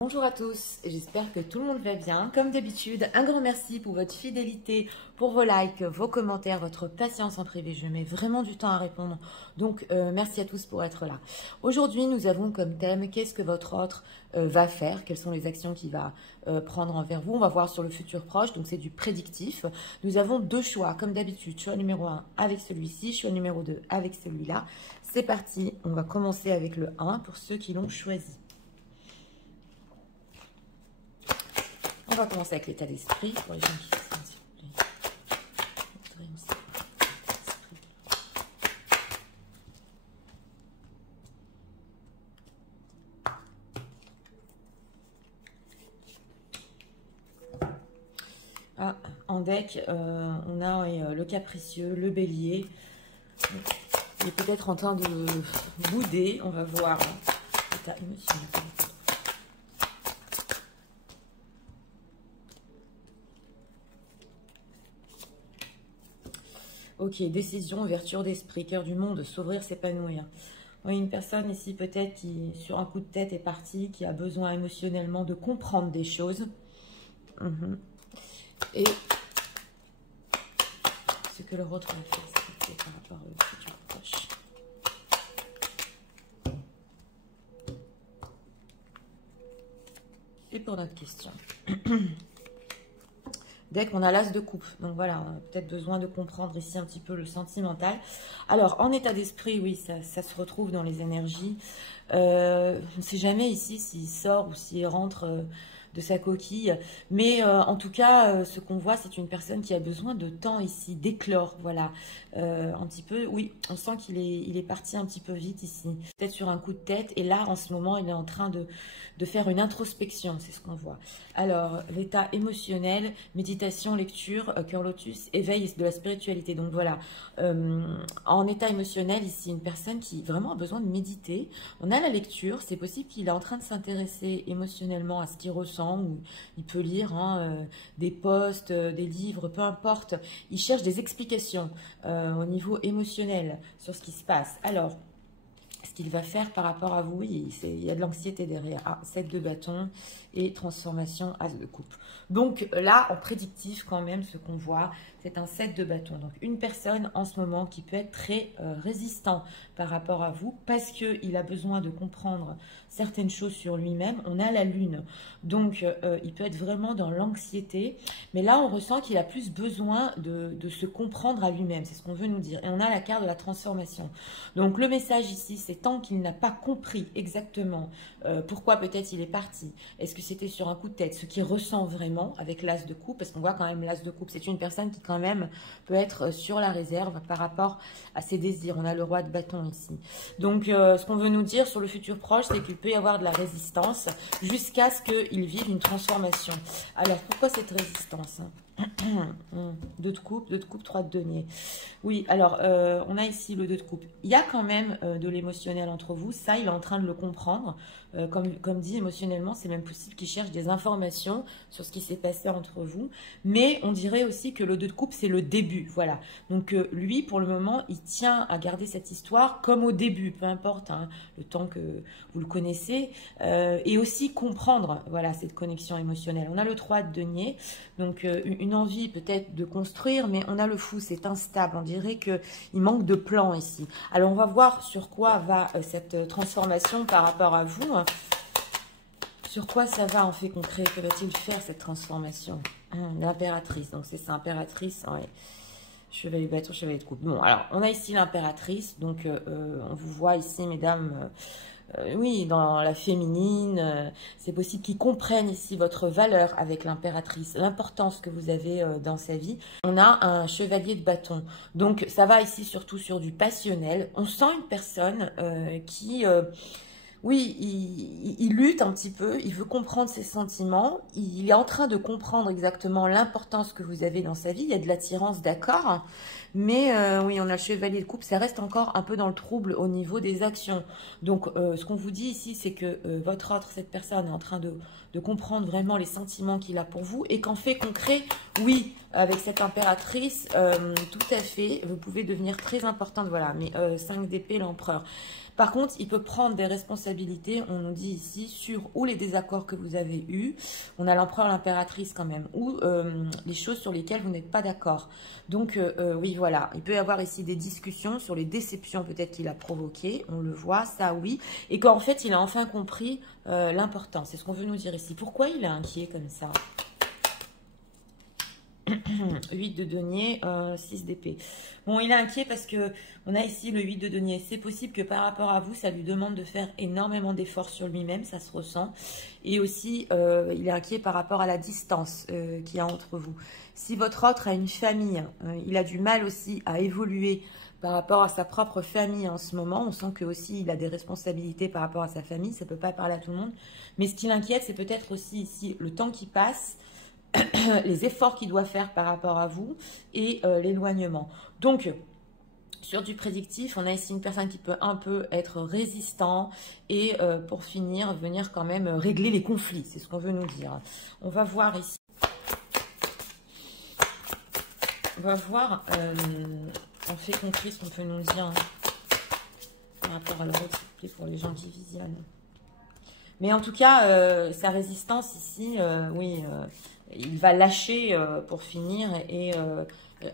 Bonjour à tous, j'espère que tout le monde va bien. Comme d'habitude, un grand merci pour votre fidélité, pour vos likes, vos commentaires, votre patience en privé. Je mets vraiment du temps à répondre, donc merci à tous pour être là. Aujourd'hui, nous avons comme thème qu'est-ce que votre autre va faire, quelles sont les actions qu'il va prendre envers vous. On va voir sur le futur proche, donc c'est du prédictif. Nous avons deux choix, comme d'habitude, choix numéro 1 avec celui-ci, choix numéro 2 avec celui-là. C'est parti, on va commencer avec le 1 pour ceux qui l'ont choisi. On va commencer avec l'état d'esprit pour les gens qui se sentent, s'il vous plaît. Ah, en deck, on a le capricieux, le bélier. Il est peut-être en train de bouder. On va voir l'état émotionnel. Ok, décision, ouverture d'esprit, cœur du monde, s'ouvrir, s'épanouir. Oui, une personne ici peut-être qui, sur un coup de tête, est partie, qui a besoin émotionnellement de comprendre des choses. Et ce que leur autre va faire, c'est par rapport au futur proche. Et pour notre question. Dès qu'on a l'as de coupe, donc voilà, on a peut-être besoin de comprendre ici un petit peu le sentimental. Alors, en état d'esprit, oui, ça se retrouve dans les énergies. On ne sait jamais ici s'il sort ou s'il rentre de sa coquille. Mais en tout cas, ce qu'on voit, c'est une personne qui a besoin de temps ici, d'éclore, voilà. Un petit peu, oui, on sent qu'il est parti un petit peu vite ici. Peut-être sur un coup de tête. Et là, en ce moment, il est en train de faire une introspection, c'est ce qu'on voit. Alors, l'état émotionnel, méditation, lecture, cœur lotus, éveil de la spiritualité. Donc voilà, en état émotionnel, ici, une personne qui vraiment a besoin de méditer. On a la lecture, c'est possible qu'il est en train de s'intéresser émotionnellement à ce qu'il ressent, ou il peut lire des posts, des livres, peu importe. Il cherche des explications au niveau émotionnel sur ce qui se passe. Alors, ce qu'il va faire par rapport à vous, il y a de l'anxiété derrière. Ah, 7 de bâton et transformation as de coupe. Donc là, en prédictif quand même, ce qu'on voit, c'est un 7 de bâton. Donc une personne en ce moment qui peut être très résistant par rapport à vous parce qu'il a besoin de comprendre certaines choses sur lui-même. On a la lune, donc il peut être vraiment dans l'anxiété. Mais là, on ressent qu'il a plus besoin de se comprendre à lui-même. C'est ce qu'on veut nous dire. Et on a la carte de la transformation. Donc le message ici, c'est tant qu'il n'a pas compris exactement pourquoi peut-être il est parti. Est-ce que c'était sur un coup de tête, ce qu'il ressent vraiment avec l'as de coupe, parce qu'on voit quand même l'as de coupe, c'est une personne qui quand même peut être sur la réserve par rapport à ses désirs. On a le roi de bâton ici. Donc ce qu'on veut nous dire sur le futur proche, c'est qu'il peut y avoir de la résistance jusqu'à ce qu'il vive une transformation. Alors pourquoi cette résistance ? 2 de coupe, 3 de denier. Oui, alors on a ici le 2 de coupe. Il y a quand même de l'émotionnel entre vous. Ça, il est en train de le comprendre. Comme dit, émotionnellement, c'est même possible qu'il cherche des informations sur ce qui s'est passé entre vous. Mais on dirait aussi que le 2 de coupe, c'est le début. Voilà. Donc lui, pour le moment, il tient à garder cette histoire comme au début, peu importe le temps que vous le connaissez. Et aussi comprendre, voilà, cette connexion émotionnelle. On a le 3 de denier. Donc une envie peut-être de construire, mais on a le fou, c'est instable. On dirait qu'il manque de plan ici. Alors on va voir sur quoi va cette transformation par rapport à vous. Sur quoi ça va en fait concret? Que va-t-il faire cette transformation? L'impératrice, donc c'est ça, impératrice, ouais. Chevalier de bâton, chevalier de coupe. Bon, alors on a ici l'impératrice, donc on vous voit ici, mesdames... oui, dans la féminine, c'est possible qu'ils comprennent ici votre valeur avec l'impératrice, l'importance que vous avez dans sa vie. On a un chevalier de bâton, donc ça va ici surtout sur du passionnel. On sent une personne qui... oui, il lutte un petit peu, il veut comprendre ses sentiments, il est en train de comprendre exactement l'importance que vous avez dans sa vie. Il y a de l'attirance, d'accord, mais oui, on a le chevalier de coupe, ça reste encore un peu dans le trouble au niveau des actions. Donc, ce qu'on vous dit ici, c'est que votre autre, cette personne, est en train de comprendre vraiment les sentiments qu'il a pour vous et qu'en fait concret, Oui, avec cette impératrice, tout à fait, vous pouvez devenir très importante, voilà, mais 5 d'épée, l'empereur. Par contre, il peut prendre des responsabilités, on nous dit ici, sur ou les désaccords que vous avez eus, on a l'empereur, l'impératrice quand même, ou les choses sur lesquelles vous n'êtes pas d'accord. Donc, oui, voilà, il peut y avoir ici des discussions sur les déceptions peut-être qu'il a provoquées, on le voit, ça oui, et qu'en fait, il a enfin compris l'important, c'est ce qu'on veut nous dire ici. Pourquoi il est inquiet comme ça ? 8 de denier, 6 d'épée. Bon, il est inquiet parce que on a ici le 8 de denier. C'est possible que par rapport à vous, ça lui demande de faire énormément d'efforts sur lui-même, ça se ressent. Et aussi, il est inquiet par rapport à la distance qu'il y a entre vous. Si votre autre a une famille, il a du mal aussi à évoluer par rapport à sa propre famille en ce moment. On sent que aussi il a des responsabilités par rapport à sa famille, ça ne peut pas parler à tout le monde. Mais ce qui l'inquiète, c'est peut-être aussi ici le temps qui passe, les efforts qu'il doit faire par rapport à vous et l'éloignement. Donc, sur du prédictif, on a ici une personne qui peut un peu être résistant et pour finir, venir quand même régler les conflits. C'est ce qu'on veut nous dire. On va voir ici. On va voir, on fait compris ce qu'on peut nous dire par rapport à le recycler pour les gens qui visionnent. Mais en tout cas, sa résistance ici, oui, il va lâcher pour finir et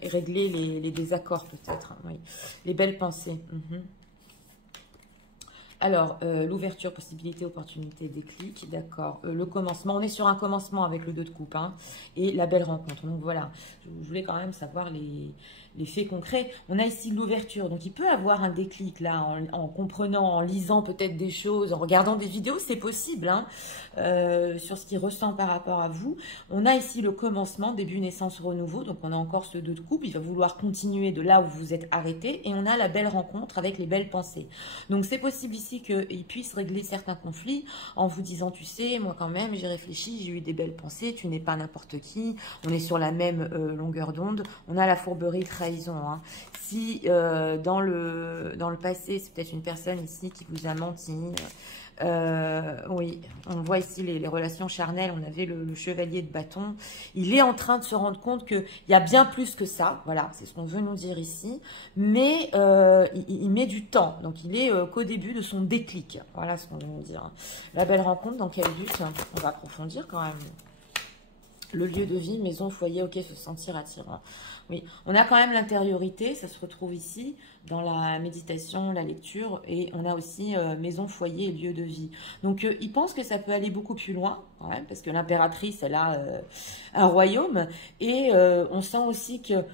régler les désaccords peut-être. Hein, oui. Les belles pensées. Alors, l'ouverture, possibilité, opportunité, déclic, d'accord. Le commencement, on est sur un commencement avec le 2 de coupe. Hein, et la belle rencontre. Donc voilà, je voulais quand même savoir les faits concrets. On a ici l'ouverture, donc il peut avoir un déclic là, en comprenant, en lisant peut-être des choses, en regardant des vidéos, c'est possible, hein, sur ce qu'il ressent par rapport à vous. On a ici le commencement, début, naissance, renouveau, donc on a encore ce 2 de coupe, il va vouloir continuer de là où vous êtes arrêté, et on a la belle rencontre avec les belles pensées. Donc c'est possible ici qu'il puisse régler certains conflits en vous disant, tu sais, moi quand même, j'ai réfléchi, j'ai eu des belles pensées, tu n'es pas n'importe qui, on est sur la même longueur d'onde, on a la fourberie, trahison. Hein. Si dans le passé, c'est peut-être une personne ici qui vous a menti. Oui, on voit ici les relations charnelles, on avait le chevalier de bâton. Il est en train de se rendre compte qu'il y a bien plus que ça, voilà, c'est ce qu'on veut nous dire ici. Mais il met du temps, donc il est qu'au début de son déclic. Voilà ce qu'on veut nous dire. La belle rencontre, dans quel but? On va approfondir quand même. Le lieu de vie, maison, foyer, ok, se sentir attirant. Oui, on a quand même l'intériorité, ça se retrouve ici, dans la méditation, la lecture, et on a aussi maison, foyer et lieu de vie. Donc, il pense que ça peut aller beaucoup plus loin, quand même, parce que l'impératrice, elle a un royaume, et on sent aussi que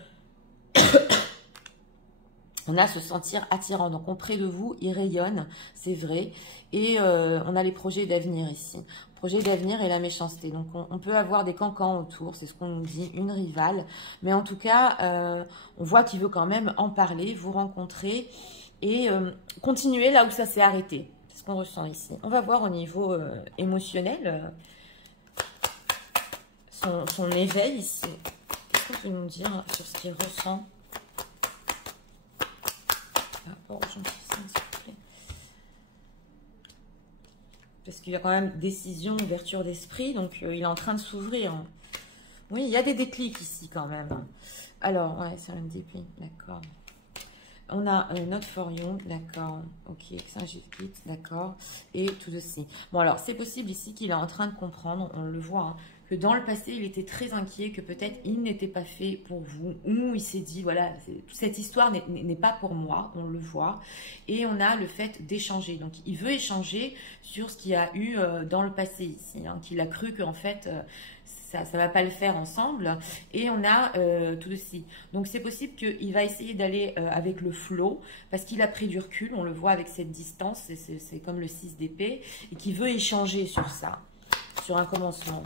on a se sentir attirant. Donc, auprès de vous, il rayonne, c'est vrai, et on a les projets d'avenir ici. Projet d'avenir et la méchanceté. Donc, on peut avoir des cancans autour, c'est ce qu'on nous dit, une rivale. Mais en tout cas, on voit qu'il veut quand même en parler, vous rencontrer et continuer là où ça s'est arrêté. C'est ce qu'on ressent ici. On va voir au niveau émotionnel son éveil ici. Qu'est-ce qu'on peut nous dire sur ce qu'il ressent par rapport aux gens qui sont, s'il vous plaît. Parce qu'il y a quand même décision, ouverture d'esprit, donc il est en train de s'ouvrir. Oui, il y a des déclics ici quand même. Alors, ouais, c'est un déclic, d'accord. On a Not for You, d'accord. Ok, Saint-Gifkit, d'accord. Et tout ceci. Bon, alors, c'est possible ici qu'il est en train de comprendre, on le voit, hein, que dans le passé, il était très inquiet, que peut-être il n'était pas fait pour vous, ou il s'est dit, voilà, toute cette histoire n'est pas pour moi, on le voit. Et on a le fait d'échanger. Donc, il veut échanger sur ce qu'il y a eu dans le passé ici, hein, qu'il a cru qu'en fait, ça ne va pas le faire ensemble. Et on a tout ceci. Donc, c'est possible qu'il va essayer d'aller avec le flow, parce qu'il a pris du recul, on le voit avec cette distance, c'est comme le 6 d'épée, et qu'il veut échanger sur ça, sur un commencement.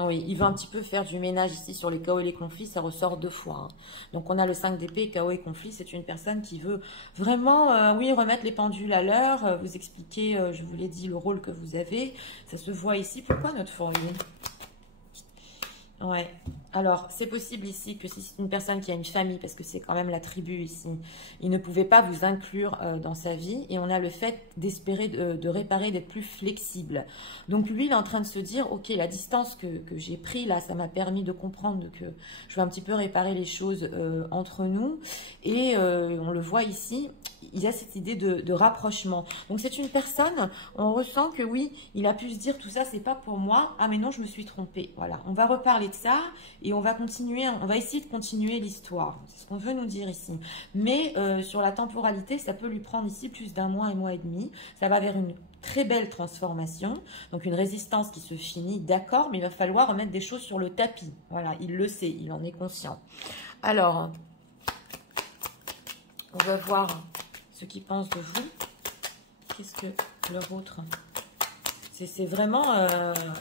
Oui, il va un petit peu faire du ménage ici sur les chaos et les conflits, ça ressort 2 fois. Hein. Donc, on a le 5 d'épée, chaos et conflits, c'est une personne qui veut vraiment, oui, remettre les pendules à l'heure, vous expliquer, je vous l'ai dit, le rôle que vous avez. Ça se voit ici. Pourquoi notre fourrier? Ouais. Alors, c'est possible ici que si c'est une personne qui a une famille, parce que c'est quand même la tribu ici, il ne pouvait pas vous inclure dans sa vie. Et on a le fait d'espérer, de réparer, d'être plus flexible. Donc, lui, il est en train de se dire, ok, la distance que j'ai pris là, ça m'a permis de comprendre que je vais un petit peu réparer les choses entre nous. Et on le voit ici, il a cette idée de rapprochement. Donc, c'est une personne, on ressent que oui, il a pu se dire, tout ça, c'est pas pour moi. Ah, mais non, je me suis trompée. Voilà, on va reparler de ça. Et on va continuer, on va essayer de continuer l'histoire. C'est ce qu'on veut nous dire ici. Mais sur la temporalité, ça peut lui prendre ici plus d'un mois, 1 mois et demi. Ça va vers une très belle transformation. Donc une résistance qui se finit, d'accord, mais il va falloir remettre des choses sur le tapis. Voilà, il le sait, il en est conscient. Alors, on va voir ce qu'ils pensent de vous. Qu'est-ce que leur autre... C'est vraiment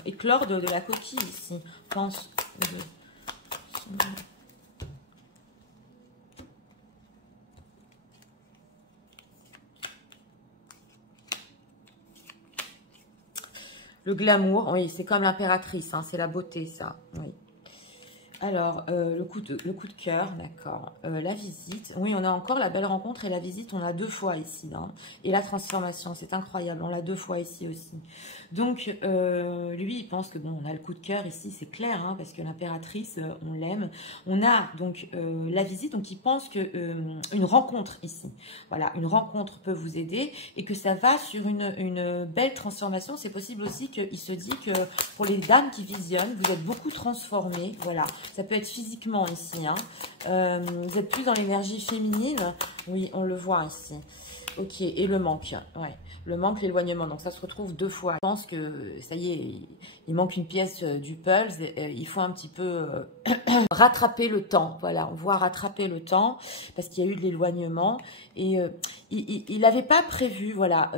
éclore de la coquille ici. Pense de... Le glamour, oui, c'est comme l'impératrice, hein, c'est la beauté, ça, oui. Alors, le coup de cœur, d'accord. La visite, oui, on a encore la belle rencontre et la visite, on l'a 2 fois ici. Hein. Et la transformation, c'est incroyable, on l'a 2 fois ici aussi. Donc, lui, il pense que, bon, on a le coup de cœur ici, c'est clair, hein, parce que l'impératrice, on l'aime. On a donc la visite, donc il pense que une rencontre ici, voilà, une rencontre peut vous aider et que ça va sur une belle transformation. C'est possible aussi qu'il se dit que pour les dames qui visionnent, vous êtes beaucoup transformées, voilà. Ça peut être physiquement ici. Hein. Vous êtes plus dans l'énergie féminine. Oui, on le voit ici. Ok, et le manque. Ouais. Le manque, l'éloignement. Donc, ça se retrouve 2 fois. Je pense que, ça y est, il manque une pièce du puzzle. Il faut un petit peu rattraper le temps. Voilà, on voit rattraper le temps parce qu'il y a eu de l'éloignement. Et il n'avait pas prévu, voilà,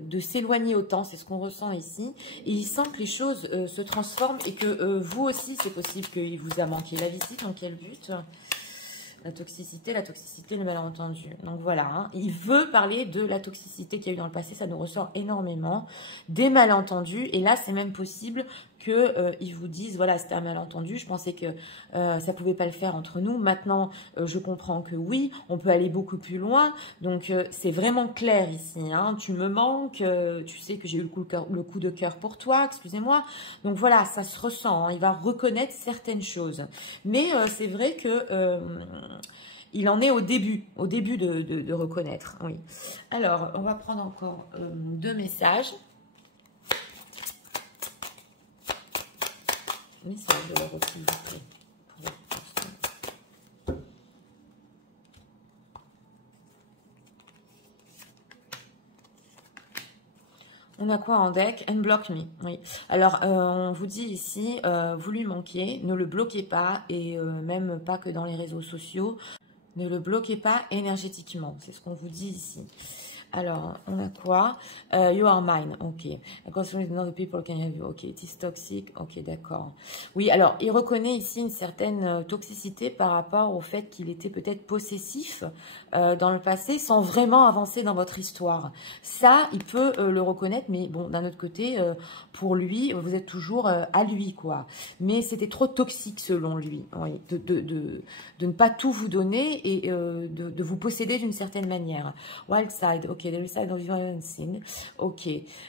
de s'éloigner autant. C'est ce qu'on ressent ici. Et il sent que les choses se transforment et que vous aussi, c'est possible qu'il vous a manqué. La visite, dans quel but ? La toxicité, le malentendu. Donc voilà, hein. Il veut parler de la toxicité qu'il y a eu dans le passé, ça nous ressort énormément. Des malentendus, et là c'est même possible qu'ils vous disent, voilà, c'était un malentendu, je pensais que ça pouvait pas le faire entre nous. Maintenant, je comprends que oui, on peut aller beaucoup plus loin. Donc c'est vraiment clair ici, hein. Tu me manques, tu sais que j'ai eu le coup de cœur pour toi, excusez-moi. Donc voilà, ça se ressent, hein. Il va reconnaître certaines choses. Mais c'est vrai que... il en est au début de reconnaître, oui. Alors, on va prendre encore 2 messages. Message de l'euro, s'il vous plaît. On a quoi en deck? Unblock me. Oui. Alors, on vous dit ici, vous lui manquez, ne le bloquez pas, et même pas que dans les réseaux sociaux. Ne le bloquez pas énergétiquement. C'est ce qu'on vous dit ici. Alors, on a quoi? You are mine. Ok. Other people can have you. Ok. It is toxic. Ok, d'accord. Oui, alors, il reconnaît ici une certaine toxicité par rapport au fait qu'il était peut-être possessif dans le passé sans vraiment avancer dans votre histoire. Ça, il peut le reconnaître, mais bon, d'un autre côté, pour lui, vous êtes toujours à lui, quoi. Mais c'était trop toxique selon lui, oui, de ne pas tout vous donner et de vous posséder d'une certaine manière. Wild side, ok, the side of your unseen, ok.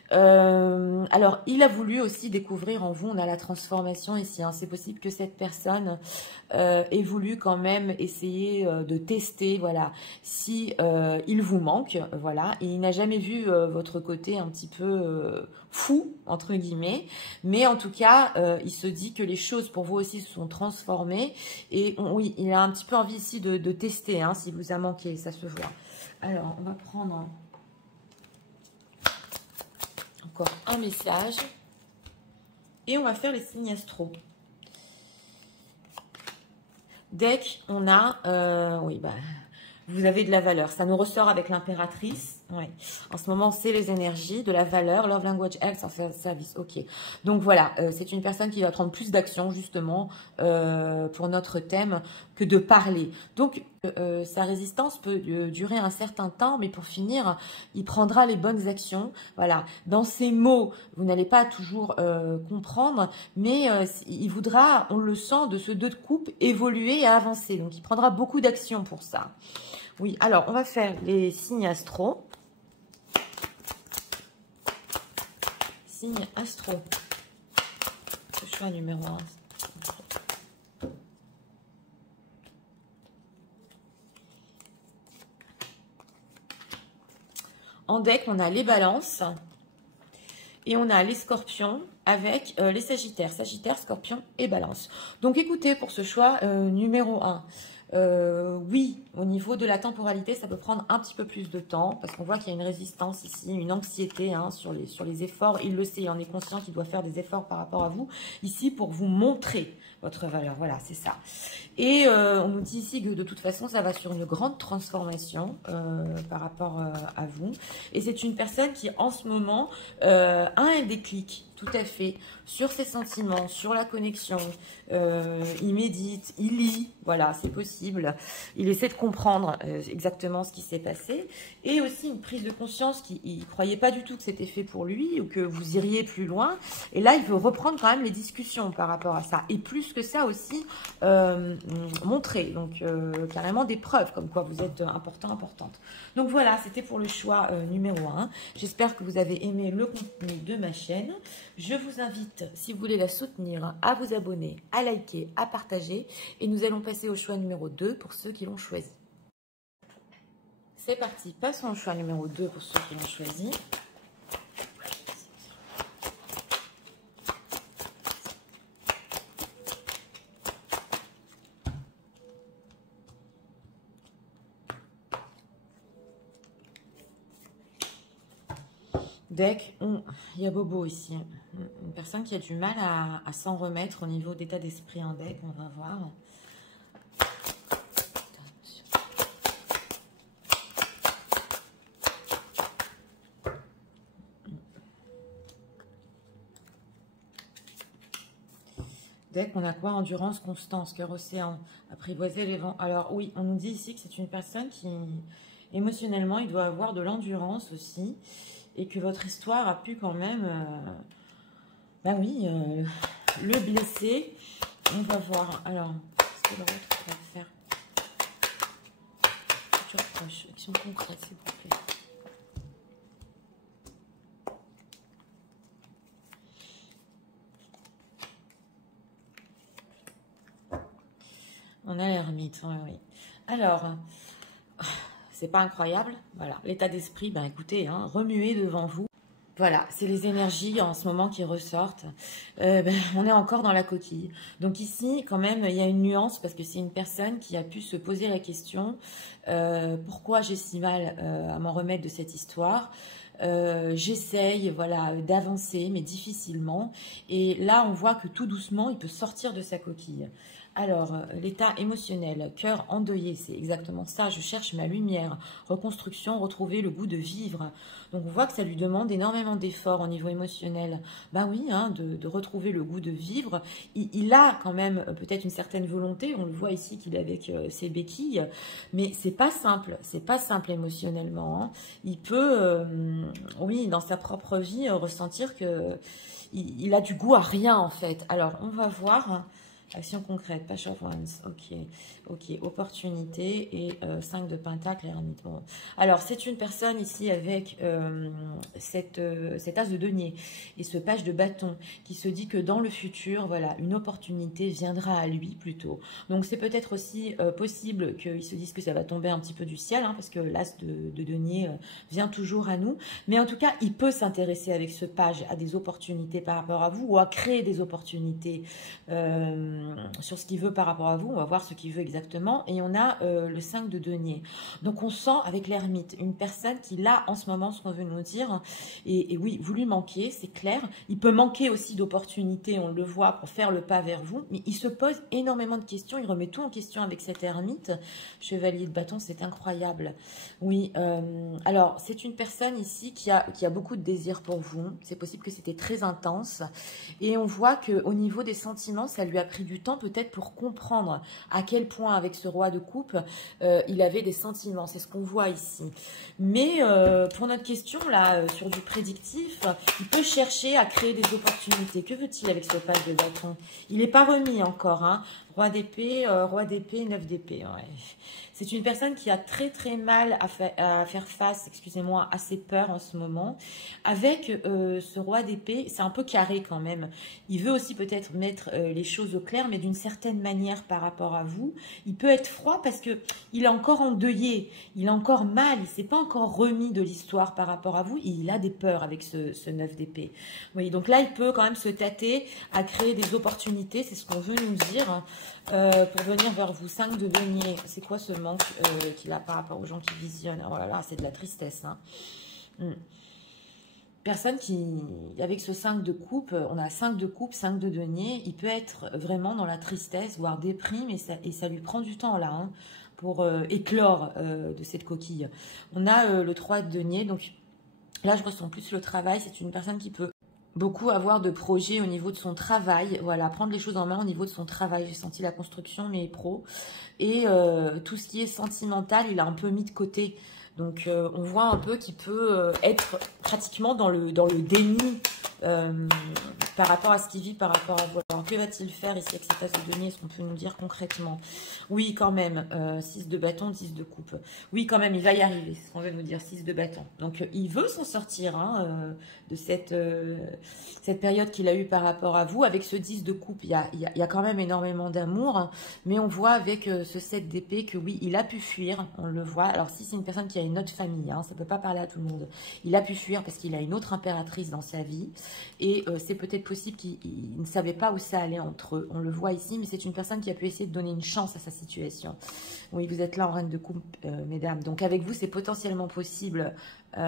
Alors, il a voulu aussi découvrir en vous, on a la transformation ici, hein. C'est possible que cette personne ait voulu quand même essayer de tester, voilà, si il vous manque, voilà, et il n'a jamais vu votre côté un petit peu fou, entre guillemets, mais en tout cas, il se dit que les choses pour vous aussi se sont transformées, et oui, il a un petit peu envie ici de tester, hein, s'il vous a manqué, ça se voit. Alors, on va prendre encore un message, et on va faire les signes astro. Deck, on a, oui, bah, vous avez de la valeur. Ça nous ressort avec l'impératrice. Oui, en ce moment, c'est les énergies, de la valeur, love language, health, service, ok. Donc voilà, c'est une personne qui va prendre plus d'action justement pour notre thème que de parler. Donc sa résistance peut durer un certain temps, mais pour finir, il prendra les bonnes actions. Voilà, dans ces mots, vous n'allez pas toujours comprendre, mais il voudra, on le sent, de ce 2 de coupe, évoluer et avancer. Donc il prendra beaucoup d'actions pour ça. Oui, alors on va faire les signes astro. Signe astro. Le choix numéro 1. En deck, on a les balances et on a les scorpions avec les sagittaires. Sagittaire, scorpion et balance. Donc écoutez, pour ce choix numéro 1, oui, au niveau de la temporalité, ça peut prendre un petit peu plus de temps parce qu'on voit qu'il y a une résistance ici, une anxiété hein, sur les efforts. Il le sait, il en est conscient qu'il doit faire des efforts par rapport à vous ici pour vous montrer votre valeur. Voilà, c'est ça. Et on nous dit ici que de toute façon, ça va sur une grande transformation par rapport à vous. Et c'est une personne qui, en ce moment, a un déclic, tout à fait, sur ses sentiments, sur la connexion. Il médite, il lit, voilà, c'est possible. Il essaie de comprendre exactement ce qui s'est passé. Et aussi une prise de conscience qu'il ne croyait pas du tout que c'était fait pour lui ou que vous iriez plus loin. Et là, il veut reprendre quand même les discussions par rapport à ça. Et plus que ça aussi, montrer. Donc, carrément des preuves comme quoi vous êtes important, importante. Donc voilà, c'était pour le choix numéro 1. J'espère que vous avez aimé le contenu de ma chaîne. Je vous invite, si vous voulez la soutenir, à vous abonner, à liker, à partager. Et nous allons passer au choix numéro 2 pour ceux qui l'ont choisi. C'est parti, passons au choix numéro 2 pour ceux qui l'ont choisi. Deck, il y a Bobo ici. Une personne qui a du mal à s'en remettre au niveau d'état d'esprit en deck, on va voir. Deck, on a quoi? Endurance, constance, cœur océan, apprivoiser les vents. Alors oui, on nous dit ici que c'est une personne qui, émotionnellement, il doit avoir de l'endurance aussi. Et que votre histoire a pu quand même, bah oui, le blesser. On va voir. Alors, qu'est-ce que l'autre va faire? Futur proche, action concrète, s'il vous plaît. On a l'ermite, oui, oui. Alors, c'est pas incroyable. Voilà, l'état d'esprit, ben écoutez, hein, remuez devant vous. Voilà, c'est les énergies en ce moment qui ressortent. On est encore dans la coquille. Donc ici, quand même, il y a une nuance parce que c'est une personne qui a pu se poser la question pourquoi j'ai si mal à m'en remettre de cette histoire. J'essaye voilà, d'avancer, mais difficilement. Et là, on voit que tout doucement, il peut sortir de sa coquille. Alors, l'état émotionnel, cœur endeuillé, c'est exactement ça. Je cherche ma lumière, reconstruction, retrouver le goût de vivre. Donc, on voit que ça lui demande énormément d'efforts au niveau émotionnel. Ben oui, hein, de retrouver le goût de vivre. Il a quand même peut-être une certaine volonté. On le voit ici qu'il est avec ses béquilles. Mais c'est pas simple. C'est pas simple émotionnellement. Hein. Il peut, oui, dans sa propre vie, ressentir que il a du goût à rien en fait. Alors, on va voir... Hein. Action concrète, Page of Wands, ok, opportunité et 5 de Pentacle, ermite. Bon. Alors, c'est une personne ici avec cet as de denier et ce page de bâton qui se dit que dans le futur, voilà, une opportunité viendra à lui plutôt. Donc, c'est peut-être aussi possible qu'il se dise que ça va tomber un petit peu du ciel, hein, parce que l'as de denier vient toujours à nous. Mais en tout cas, il peut s'intéresser avec ce page à des opportunités par rapport à vous ou à créer des opportunités sur ce qu'il veut par rapport à vous. On va voir ce qu'il veut exactement. Et on a le 5 de denier. Donc on sent avec l'ermite une personne qui là en ce moment ce qu'on veut nous dire. Et oui, vous lui manquez, c'est clair. Il peut manquer aussi d'opportunités, on le voit, pour faire le pas vers vous. Mais il se pose énormément de questions. Il remet tout en question avec cet ermite. Chevalier de bâton, c'est incroyable. Oui, alors c'est une personne ici qui a beaucoup de désir pour vous. C'est possible que c'était très intense. Et on voit qu'au niveau des sentiments, ça lui a pris du temps peut-être pour comprendre à quel point avec ce roi de coupe, il avait des sentiments. C'est ce qu'on voit ici. Mais pour notre question, là, sur du prédictif, il peut chercher à créer des opportunités. Que veut-il avec ce page de bâton? Il n'est pas remis encore, hein. Roi d'épée, 9 d'épée. Ouais. C'est une personne qui a très très mal à faire face, excusez-moi, à ses peurs en ce moment. Avec ce roi d'épée, c'est un peu carré quand même. Il veut aussi peut-être mettre les choses au clair, mais d'une certaine manière par rapport à vous. Il peut être froid parce que il est encore endeuillé, il a encore mal, il ne s'est pas encore remis de l'histoire par rapport à vous. Et il a des peurs avec ce 9 d'épée. Oui, donc là, il peut quand même se tâter à créer des opportunités, c'est ce qu'on veut nous dire. Hein. Pour venir vers vous. 5 de denier, c'est quoi ce manque qu'il a par rapport aux gens qui visionnent? Oh là là, c'est de la tristesse. Hein. Personne qui, avec ce 5 de coupe, on a 5 de coupe, 5 de denier, il peut être vraiment dans la tristesse, voire déprime, et ça lui prend du temps là, hein, pour éclore de cette coquille. On a le 3 de denier, donc là je ressens plus le travail, c'est une personne qui peut beaucoup avoir de projets au niveau de son travail, voilà, prendre les choses en main au niveau de son travail. J'ai senti la construction, mais pro. Et tout ce qui est sentimental, il a un peu mis de côté. Donc, on voit un peu qu'il peut être pratiquement dans le déni par rapport à ce qu'il vit, par rapport à vous. Alors, que va-t-il faire ici avec cet as de denier? Est-ce qu'on peut nous dire concrètement? Oui, quand même. 6 de bâton, 10 de coupe. Oui, quand même, il va y arriver. C'est ce qu'on veut nous dire, 6 de bâton. Donc, il veut s'en sortir hein, de cette période qu'il a eue par rapport à vous. Avec ce 10 de coupe, il y a quand même énormément d'amour. Hein, mais on voit avec ce 7 d'épée que oui, il a pu fuir. On le voit. Alors, si c'est une personne qui a une autre famille, hein, ça ne peut pas parler à tout le monde. Il a pu fuir parce qu'il a une autre impératrice dans sa vie. Et c'est peut-être possible qu'il ne savait pas où ça allait entre eux. On le voit ici, mais c'est une personne qui a pu essayer de donner une chance à sa situation. Oui, vous êtes là en reine de coupe, mesdames. Donc avec vous, c'est potentiellement possible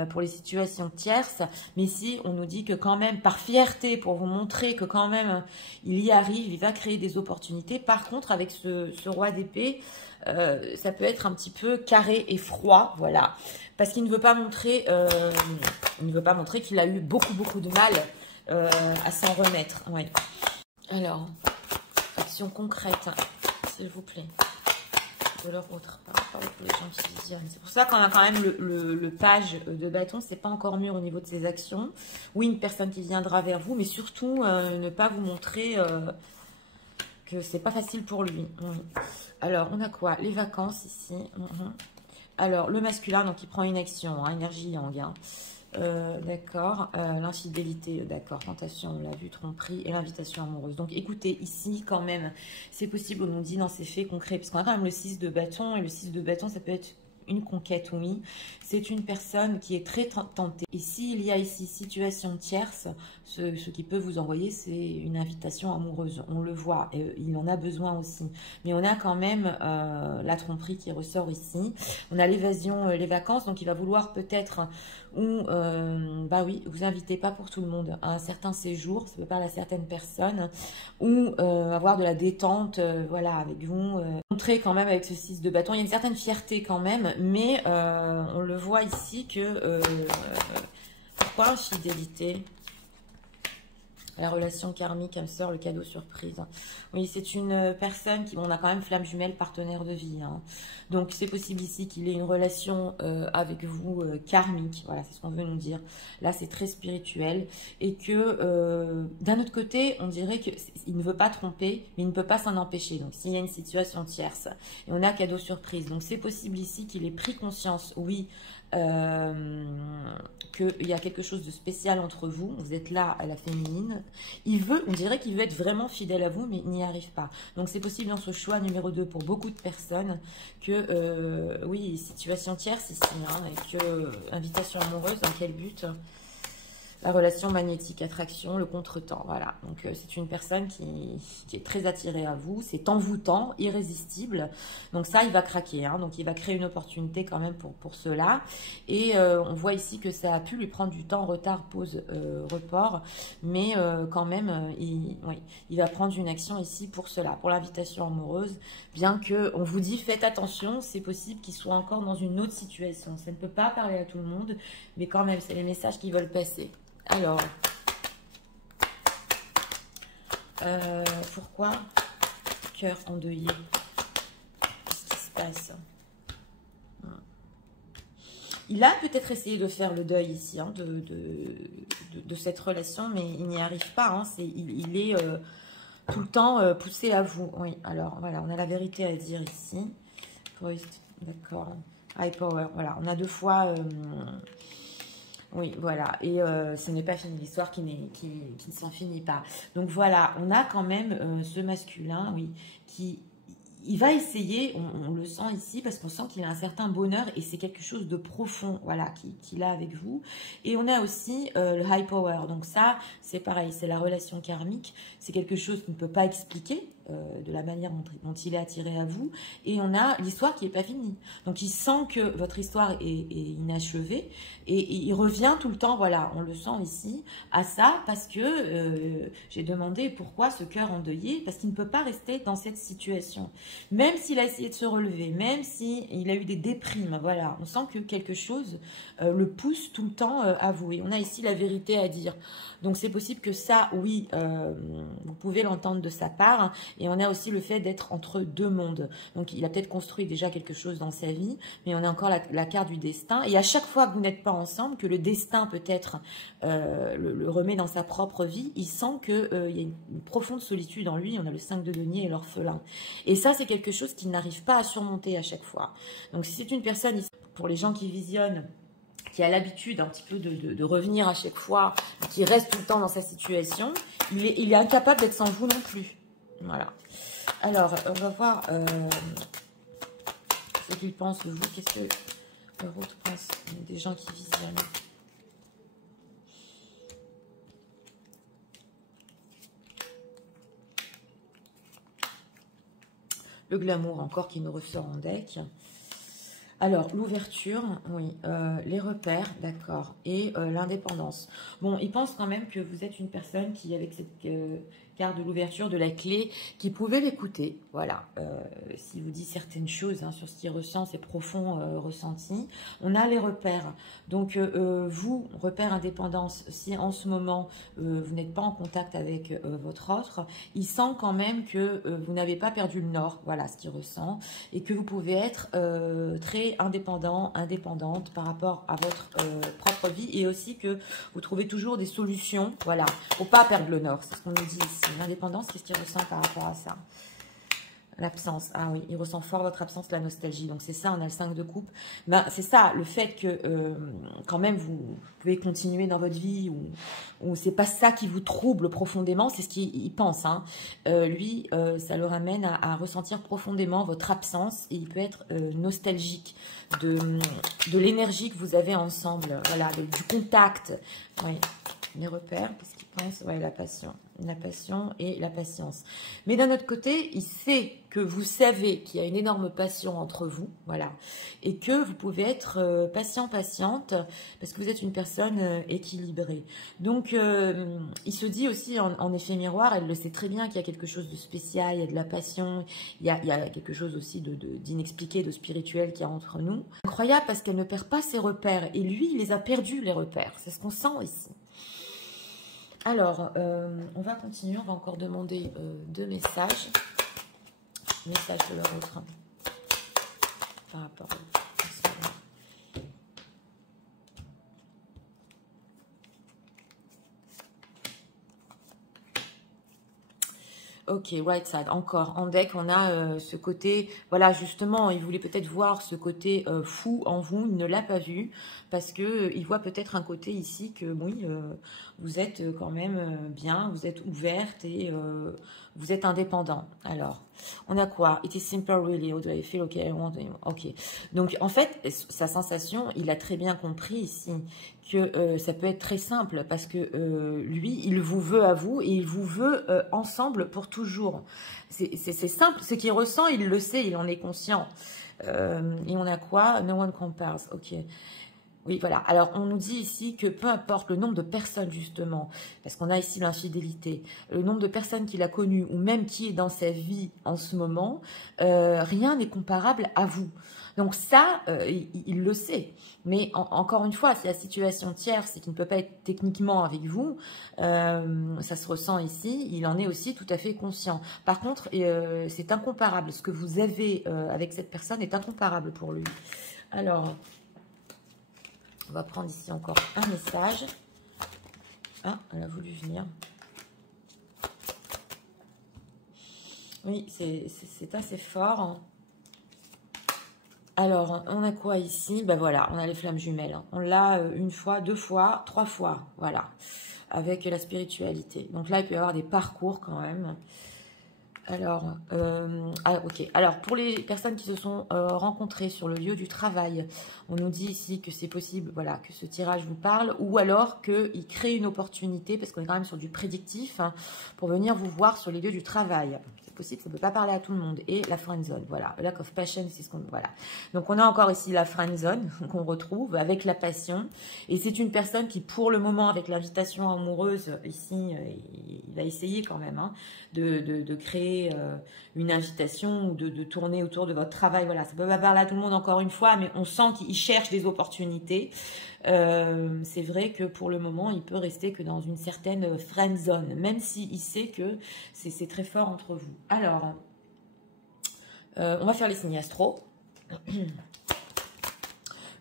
pour les situations tierces. Mais ici, on nous dit que quand même, par fierté, pour vous montrer que quand même, il y arrive, il va créer des opportunités. Par contre, avec ce roi d'épée, ça peut être un petit peu carré et froid, voilà. Parce qu'il ne veut pas montrer, qu'il a eu beaucoup de mal à s'en remettre. Ouais. Alors, action concrète, s'il vous plaît, de leur autre, par rapport aux gens qui visionnent. C'est pour ça qu'on a quand même le page de bâton, c'est pas encore mûr au niveau de ses actions. Oui, une personne qui viendra vers vous, mais surtout ne pas vous montrer que c'est pas facile pour lui. Oui. Alors, on a quoi? Les vacances ici. Alors, le masculin, donc il prend une action, hein, énergie yang. Hein. D'accord, l'infidélité, d'accord, tentation, on l'a vu, tromperie et l'invitation amoureuse. Donc écoutez, ici quand même, c'est possible, on nous dit dans ces faits concrets, parce qu'on a quand même le 6 de bâton, et le 6 de bâton, ça peut être une conquête, oui. C'est une personne qui est très tentée. Et s'il y a ici situation tierce, ce qui peut vous envoyer, c'est une invitation amoureuse. On le voit, et il en a besoin aussi. Mais on a quand même la tromperie qui ressort ici. On a l'évasion, les vacances, donc il va vouloir peut-être... ou bah oui, vous invitez pas pour tout le monde à un certain séjour, ça peut parler à certaines personnes, ou avoir de la détente, voilà, avec vous, montrer quand même avec ce 6 de bâton, il y a une certaine fierté quand même, mais on le voit ici que, pourquoi infidélité? La relation karmique, âme sœur, le cadeau surprise. Oui, c'est une personne qui, on a quand même flamme jumelle, partenaire de vie. Hein. Donc, c'est possible ici qu'il ait une relation avec vous karmique. Voilà, c'est ce qu'on veut nous dire. Là, c'est très spirituel. Et que, d'un autre côté, on dirait qu'il ne veut pas tromper, mais il ne peut pas s'en empêcher. Donc, s'il y a une situation tierce, et on a cadeau surprise. Donc, c'est possible ici qu'il ait pris conscience, oui, qu'il y a quelque chose de spécial entre vous. Vous êtes là à la féminine. On dirait qu'il veut être vraiment fidèle à vous, mais il n'y arrive pas. Donc c'est possible dans ce choix numéro 2 pour beaucoup de personnes que, oui, situation tierce ici, hein, et que invitation amoureuse, dans quel but? La relation magnétique, attraction, le contretemps, voilà. Donc, c'est une personne qui est très attirée à vous. C'est envoûtant, irrésistible. Donc, ça, il va craquer. Hein. Donc, il va créer une opportunité quand même pour cela. Et on voit ici que ça a pu lui prendre du temps, retard, pause, report. Mais quand même, oui, il va prendre une action ici pour cela, pour l'invitation amoureuse. Bien que on vous dit, faites attention, c'est possible qu'il soit encore dans une autre situation. Ça ne peut pas parler à tout le monde, mais quand même, c'est les messages qu'ils veulent passer. Alors, pourquoi cœur endeuillé? Qu'est-ce qui se passe? Il a peut-être essayé de faire le deuil ici, hein, de cette relation, mais il n'y arrive pas. Hein, il est tout le temps poussé à vous. Oui, alors voilà, on a la vérité à dire ici. D'accord. High power, voilà, on a 2 fois... oui, voilà, et ce n'est pas fini, l'histoire qui ne s'en finit pas. Donc voilà, on a quand même ce masculin, oui, qui... Il va essayer, on le sent ici, parce qu'on sent qu'il a un certain bonheur et c'est quelque chose de profond, voilà, qu'il a avec vous. Et on a aussi le high power. Donc ça, c'est pareil, c'est la relation karmique. C'est quelque chose qu'il ne peut pas expliquer de la manière dont il est attiré à vous. Et on a l'histoire qui n'est pas finie. Donc il sent que votre histoire est inachevée et il revient tout le temps, voilà, on le sent ici, à ça, parce que j'ai demandé pourquoi ce cœur endeuillé, parce qu'il ne peut pas rester dans cette situation. Même s'il a essayé de se relever, même s'il a eu des déprimes, voilà, on sent que quelque chose le pousse tout le temps à vous. Et on a ici la vérité à dire. Donc c'est possible que ça, oui, vous pouvez l'entendre de sa part. Et on a aussi le fait d'être entre 2 mondes. Donc il a peut-être construit déjà quelque chose dans sa vie, mais on a encore la carte du destin. Et à chaque fois que vous n'êtes pas ensemble, que le destin peut-être le remet dans sa propre vie, il sent qu'il y a une profonde solitude en lui. On a le 5 de denier et l'orphelin. Et ça, c'est quelque chose qu'il n'arrive pas à surmonter à chaque fois. Donc si c'est une personne, pour les gens qui visionnent, qui a l'habitude un petit peu de revenir à chaque fois, qui reste tout le temps dans sa situation, il est incapable d'être sans vous non plus. Voilà. Alors, on va voir ce qu'il pense de vous. Qu'est-ce que l'autre pense des gens qui visionnent? Le glamour encore qui nous ressort en deck. Alors, l'ouverture, oui, les repères, d'accord, et l'indépendance. Bon, il pense quand même que vous êtes une personne qui, avec cette carte de l'ouverture, de la clé, qui pouvait l'écouter, voilà. S'il vous dit certaines choses hein, sur ce qu'il ressent, ses profonds ressentis. On a les repères. Donc, vous, repère indépendance, si en ce moment, vous n'êtes pas en contact avec votre autre, il sent quand même que vous n'avez pas perdu le nord, voilà ce qu'il ressent, et que vous pouvez être très indépendante par rapport à votre propre vie et aussi que vous trouvez toujours des solutions, voilà, pour pas perdre le nord, c'est ce qu'on nous dit ici. L'indépendance, qu'est-ce qu'il ressent par rapport à ça? L'absence, ah oui, il ressent fort votre absence, la nostalgie. Donc c'est ça, on a le 5 de coupe. Ben, c'est ça, le fait que quand même vous pouvez continuer dans votre vie ou c'est pas ça qui vous trouble profondément, c'est ce qu'il pense. Hein. Lui, ça le ramène à ressentir profondément votre absence et il peut être nostalgique de l'énergie que vous avez ensemble, voilà, du contact. Oui, les repères, qu'est-ce qu'il pense? Ouais, la passion et la patience. Mais d'un autre côté, il sait que vous savez qu'il y a une énorme passion entre vous, voilà, et que vous pouvez être patiente, parce que vous êtes une personne équilibrée. Donc, il se dit aussi, en effet miroir, elle le sait très bien qu'il y a quelque chose de spécial, il y a de la passion, il y a quelque chose aussi d'inexpliqué, de spirituel qu'il y a entre nous. Incroyable, parce qu'elle ne perd pas ses repères, et lui, il les a perdus, les repères. C'est ce qu'on sent ici. Alors, on va continuer, on va encore demander 2 messages. Message de leur autre par rapport à ça. Ok, right side, encore en deck, on a ce côté, voilà, justement, il voulait peut-être voir ce côté fou en vous, il ne l'a pas vu, parce que il voit peut-être un côté ici que, oui, vous êtes quand même bien, vous êtes ouverte et vous êtes indépendant. Alors, On a quoi? It is simple really, how do I feel? Okay, I want to... Ok. Donc, en fait, sa sensation, il a très bien compris ici que ça peut être très simple parce que lui, il vous veut à vous et il vous veut ensemble pour toujours. C'est simple. Ce qu'il ressent, il le sait, il en est conscient. Et on a quoi? No one compares. Ok. Oui, voilà. Alors, on nous dit ici que peu importe le nombre de personnes, justement, parce qu'on a ici l'infidélité, le nombre de personnes qu'il a connues, ou même qui est dans sa vie en ce moment, rien n'est comparable à vous. Donc ça, il le sait. Mais encore une fois, si la situation tierce et qu'il ne peut pas être techniquement avec vous, ça se ressent ici, il en est aussi tout à fait conscient. Par contre, c'est incomparable. Ce que vous avez avec cette personne est incomparable pour lui. Alors... on va prendre ici encore un message. Ah, elle a voulu venir. Oui, c'est assez fort. Alors, on a quoi ici? Ben voilà, on a les flammes jumelles. On l'a une fois, deux fois, trois fois. Voilà, avec la spiritualité. Donc là, il peut y avoir des parcours quand même. Alors, ok. Alors, pour les personnes qui se sont rencontrées sur le lieu du travail, on nous dit ici que c'est possible, voilà, que ce tirage vous parle, ou alors qu'il crée une opportunité, parce qu'on est quand même sur du prédictif, hein, pour venir vous voir sur les lieux du travail. C'est possible, ça ne peut pas parler à tout le monde. Et la friend zone, voilà. Lack of passion, c'est ce qu'on... Voilà. Donc, on a encore ici la friend zone qu'on retrouve avec la passion. Et c'est une personne qui, pour le moment, avec l'invitation amoureuse, ici, il va essayer quand même, hein, de créer une invitation ou de tourner autour de votre travail. Voilà, ça peut pas parler à tout le monde encore une fois, mais on sent qu'il cherche des opportunités. C'est vrai que pour le moment, il peut rester que dans une certaine friend zone, même s'il sait que c'est très fort entre vous. Alors, on va faire les signes astro.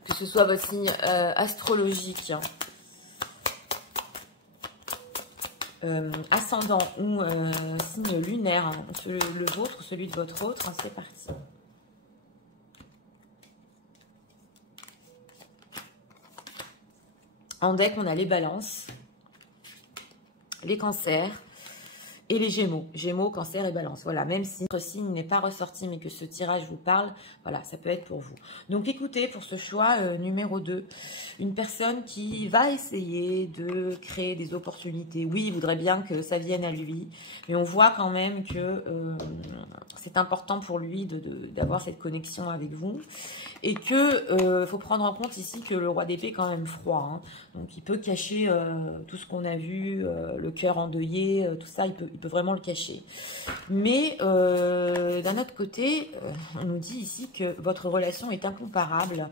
Que ce soit votre signe astrologique, ascendant ou signe lunaire, hein, le vôtre, celui de votre autre, hein, c'est parti. En deck, on a les balances, les cancers et les gémeaux. Gémeaux, cancer et balance. Voilà, même si votre signe n'est pas ressorti, mais que ce tirage vous parle, voilà, ça peut être pour vous. Donc écoutez, pour ce choix numéro 2, une personne qui va essayer de créer des opportunités. Oui, il voudrait bien que ça vienne à lui, mais on voit quand même que c'est important pour lui d'avoir cette connexion avec vous. Et que faut prendre en compte ici que le roi d'épée est quand même froid. Hein. Donc il peut cacher tout ce qu'on a vu, le cœur endeuillé, tout ça, il peut vraiment le cacher. Mais d'un autre côté, on nous dit ici que votre relation est incomparable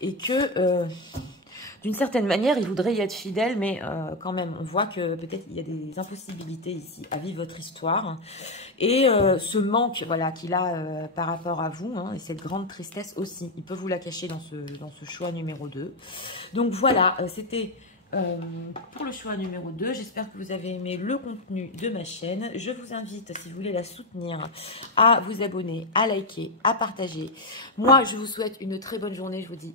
et que d'une certaine manière, il voudrait y être fidèle, mais quand même, on voit que peut-être il y a des impossibilités ici à vivre votre histoire. Et ce manque, voilà, qu'il a par rapport à vous, hein, et cette grande tristesse aussi, il peut vous la cacher dans ce choix numéro 2. Donc voilà, c'était pour le choix numéro 2. J'espère que vous avez aimé le contenu de ma chaîne. Je vous invite, si vous voulez la soutenir, à vous abonner, à liker, à partager. Moi, je vous souhaite une très bonne journée. Je vous dis